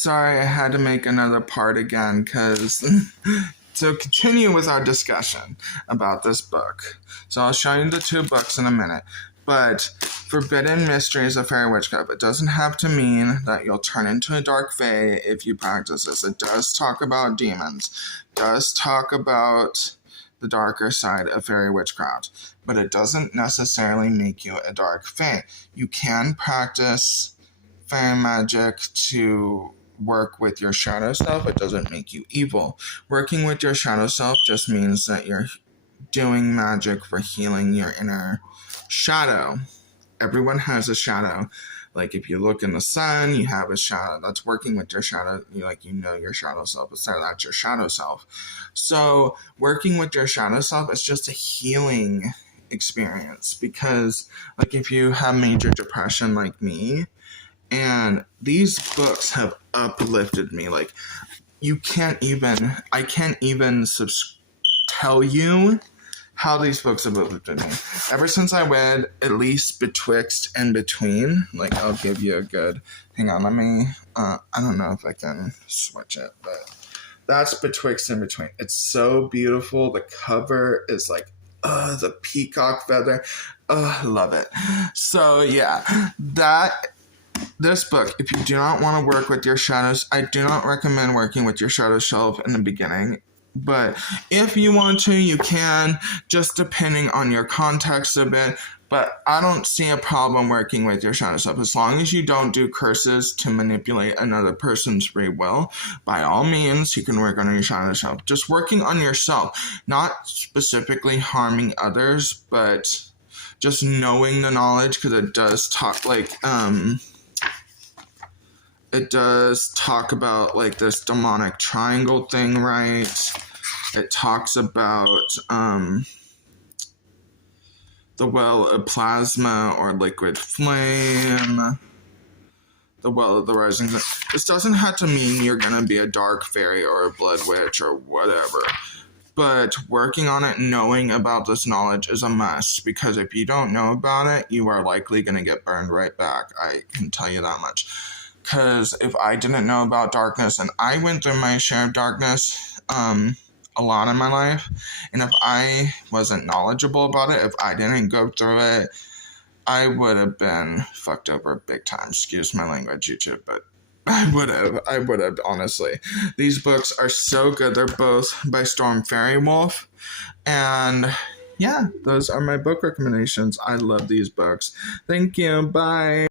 Sorry, I had to make another part again because to continue with our discussion about this book. So I'll show you the two books in a minute. But Forbidden Mysteries of Fairy Witchcraft, it doesn't have to mean that you'll turn into a dark fae if you practice this. It does talk about demons, does talk about the darker side of fairy witchcraft, but it doesn't necessarily make you a dark fae. You can practice fairy magic to work with your shadow self. It doesn't make you evil. Working with your shadow self just means that you're doing magic for healing your inner shadow. Everyone has a shadow. Like if you look in the sun, you have a shadow. That's working with your shadow. You know your shadow self. It's there. That's your shadow self. So working with your shadow self is just a healing experience, because like if you have major depression like me, and these books have uplifted me. Like I can't even tell you how these books have uplifted me. Ever since I read at least Betwixt and Between, like I'll give you a good, hang on, let me, I don't know if I can switch it, but that's Betwixt and Between. It's so beautiful. The cover is like, the peacock feather. I love it. So yeah, this book, if you do not want to work with your shadows, I do not recommend working with your shadow self in the beginning. But if you want to, you can, just depending on your context a bit. But I don't see a problem working with your shadow self. As long as you don't do curses to manipulate another person's free will, by all means, you can work on your shadow self. Just working on yourself, not specifically harming others, but just knowing the knowledge, because it does talk it does talk about like this demonic triangle thing, right? It talks about the well of plasma or liquid flame, the well of the rising sun. This doesn't have to mean you're gonna be a dark fairy or a blood witch or whatever. But working on it, knowing about this knowledge is a must, because if you don't know about it, you are likely going to get burned right back. I can tell you that much. Because if I didn't know about darkness, and I went through my share of darkness a lot in my life, and if I wasn't knowledgeable about it, if I didn't go through it, I would have been fucked over big time. Excuse my language, YouTube, but I would have, honestly. These books are so good. They're both by Storm Fairy Wolf. And yeah, those are my book recommendations. I love these books. Thank you. Bye.